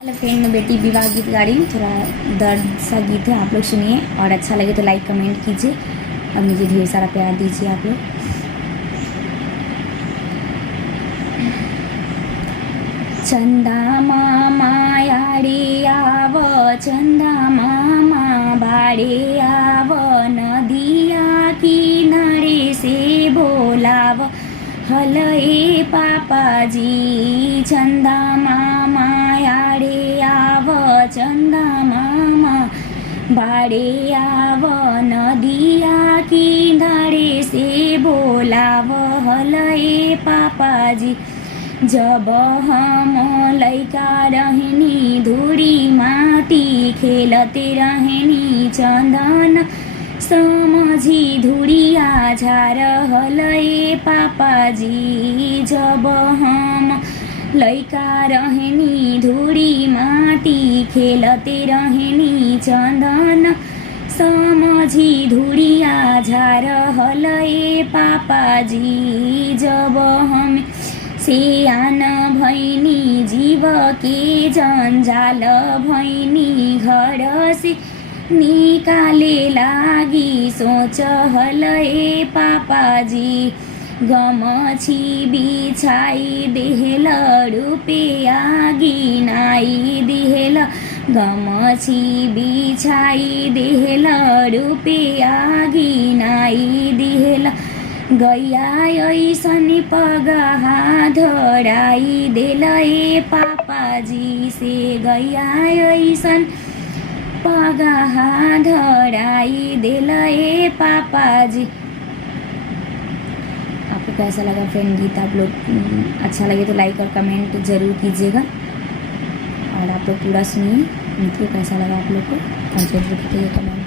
Hello friend, मैं बेटी विवाह गीत गा रही हूँ। थोड़ा दर्द सा गीत है, आप लोग सुनिए और अच्छा लगे तो लाइक कमेंट कीजिए और मुझे ढेर सारा प्यार दीजिए आप लोग। चंदा मामा यारे आव, चंदा मामा बाड़े आव, नदिया किनारे से बोलाव, हलए पापाजी। चंदा मामा यारे आव, चंदा मामा बाड़े आव, नदिया किनारे से बोलाव, हलए पापाजी। जब हम लैका रहनी धूड़ी माटी खेलते रहनी, चंदन समझी धुड़िया झार हलए पापाजी। जब हम लैका रहनी धूड़ी माटी खेलते रहनी, चंदन समझी धुड़िया झार हलए पापाजी। जब हम सियान भैनी जीव के जंजाल भैनी, घर से निकाले लागी सोच हलए पापाजी। गमछी बिछाई देहल रुपिया गिनाई देहल, गमछी बिछाई देहल रुपिया गिनाई देहल, गैया ऐसन पगहा धराई देलए पापाजी से, गैया ऐसन पगहा धराई देलए पापाजी। आपको कैसा लगा फ्रेंड गीत? आप लोग अच्छा लगे तो लाइक और कमेंट ज़रूर कीजिएगा और आप लोग पूरा सुनिए गीत को। कैसा लगा आप लोग को और जरूर बताइए कमेंट।